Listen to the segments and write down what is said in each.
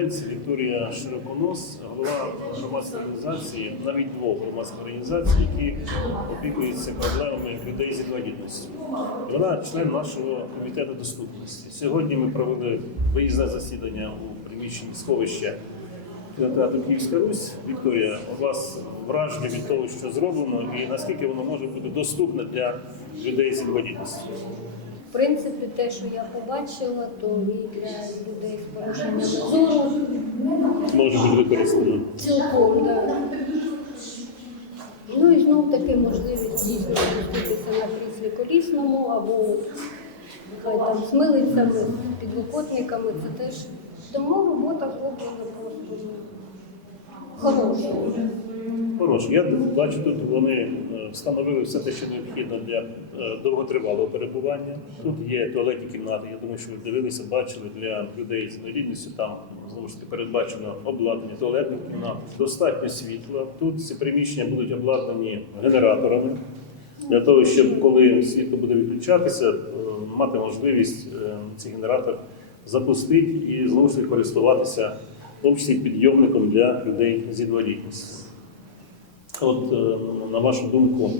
кореспонденції Вікторія Широконос, голова громадської організації, навіть двох громадських організацій, які опікуються проблемами людей з інвалідністю. Вона член нашого комітету доступності. Сьогодні ми провели виїзне засідання у приміщенні сховища кінотеатру Київська Русь. Вікторія, у вас враження від того, що зроблено, і наскільки воно може бути доступне для людей з інвалідністю? В принципі, те, що я побачила, то і для людей з порушеннями зору Може бути використано. цілком, да. Ну і знов таки можливість дійсно спуститися на кріслі колісному або хай там з милицями, підлокотниками, це теж тому робота зроблена просто хороша. Хороше. Я бачу, тут вони е, встановили все те, що необхідно для е, довготривалого перебування. Тут є туалетні кімнати. Я думаю, що ви дивилися, бачили для людей з інвалідністю. Там знову ж таки передбачено обладнання туалетних кімнат, достатньо світла. Тут ці приміщення будуть обладнані генераторами для того, щоб коли світло буде відключатися, е, мати можливість цей генератор запустити і знову ж таки користуватися, в тому числі підйомником для людей з інвалідністю. От, е, на вашу думку,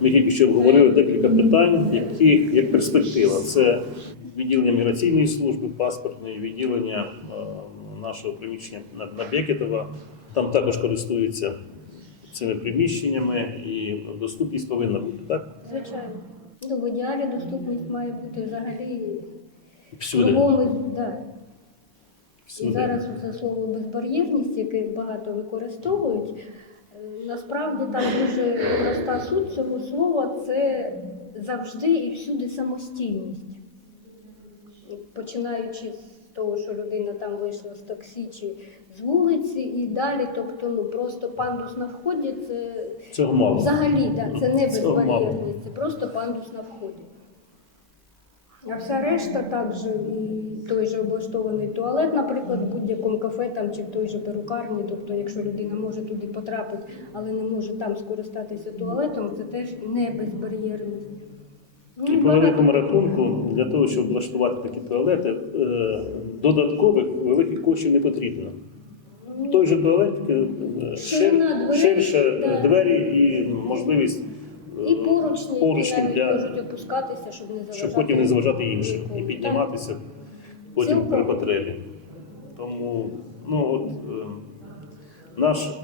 ми тільки що обговорили декілька питань, яких як перспектива. Це відділення міграційної служби, паспортної, відділення е, нашого приміщення на, Бекетова. Там також користуються цими приміщеннями і доступність повинна бути, так? Звичайно. Ну, в ідеалі доступність має бути взагалі Всюди. кругом, да. І зараз це слово безбар'єрність, яке багато використовують. Насправді там дуже проста суть цього слова це завжди і всюди самостійність. Починаючи з того, що людина там вийшла з таксі чи з вулиці, і далі, тобто ну просто пандус на вході це Цього мало. взагалі да, це не безбар'єрність, це просто пандус на вході. А вся решта також і той же облаштований туалет, наприклад, в будь-якому кафе там чи в той же перукарні. Тобто, якщо людина може туди потрапити, але не може там скористатися туалетом, це теж не безбар'єрність. Ну, І по великому рахунку, для того, щоб влаштувати такі туалети, е, додаткових великих коштів не потрібно. Той же туалет, е, шир, ширше да. двері і можливість е, І поручні, поручні для можуть опускатися, щоб не заважати. щоб потім не заважати іншим і підніматися потім при потребі. Тому ну, от, е, наш е,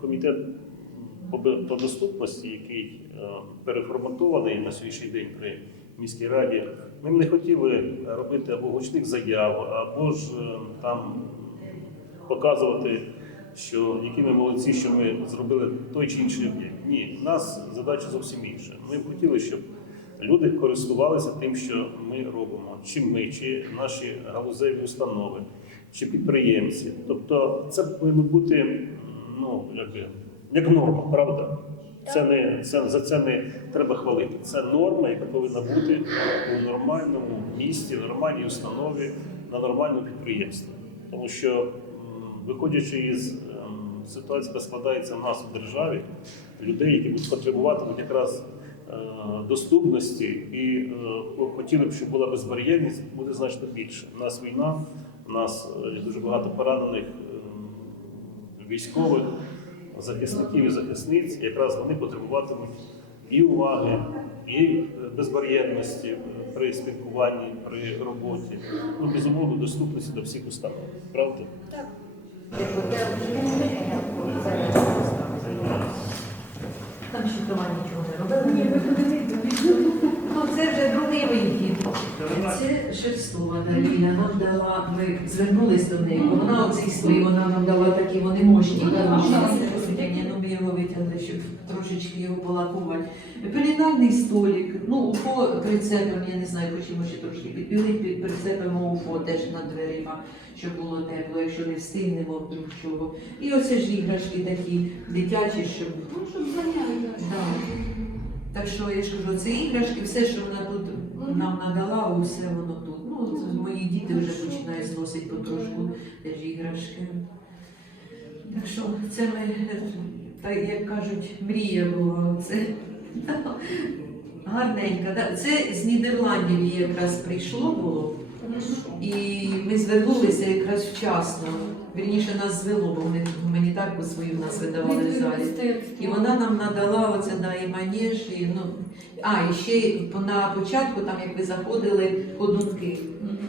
комітет по, по доступності, який е, переформатований на сьогоднішній день при міській раді, ми б не хотіли робити або гучних заяв, або ж е, там показувати, що які ми молодці, що ми зробили той чи інший об'єкт. Ні, у нас задача зовсім інша. Ми б хотіли, щоб люди користувалися тим, що ми робимо, чи ми, чи наші галузеві установи, чи підприємці. Тобто це повинно бути ну, якби, як норма, правда? Це не це за це не треба хвалити. Це норма, яка повинна бути у нормальному місті, нормальній установі, на нормальному підприємстві. Тому що, виходячи із ем, ситуації, яка складається в нас у державі, людей, які будуть потребуватимуть якраз доступності і е, хотіли б, щоб була безбар'єрність, буде значно більше. У нас війна, у нас е, дуже багато поранених ем, військових, захисників і захисниць, якраз вони потребуватимуть і уваги, і е, безбар'єрності е, при спілкуванні, при роботі. Ну, безумовно, доступності до всіх установ. Правда? Так. Там дома нічого не робили. Ні, ви подивіться. Ну, це вже другий вихід. Це шерстована Ліля нам дала, ми звернулись до неї, вона оцих свої, вона нам дала такі, вони мощні, хороші. Ну, ми його витягли, щоб трошечки його полакувати. Пелінальний столик, ну, уфо прицепимо, я не знаю, хочемо ще трошки підпілити, під прицепимо уфо теж над дверима, щоб було тепло, якщо не встигнемо вдруг чого. І оце ж іграшки такі дитячі, щоб Ну, щоб зайняти. Да. Так що я ж кажу, це іграшки, все, що вона тут нам надала, усе воно тут. Ну, це мої діти вже починають зносити потрошку теж іграшки. Так що це ми, так як кажуть, мрія була. Це гарненька. да. Це з Нідерландів якраз прийшло було. І ми звернулися якраз вчасно. Вірніше нас звело, бо ми гуманітарку свою в нас видавали в залі. І вона нам надала оце да, і манеж, і ну. А, і ще на початку, там як ви заходили, ходунки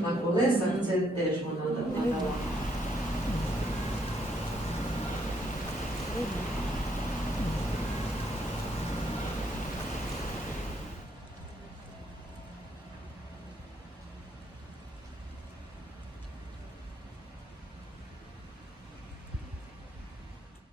на колесах, це теж вона надала.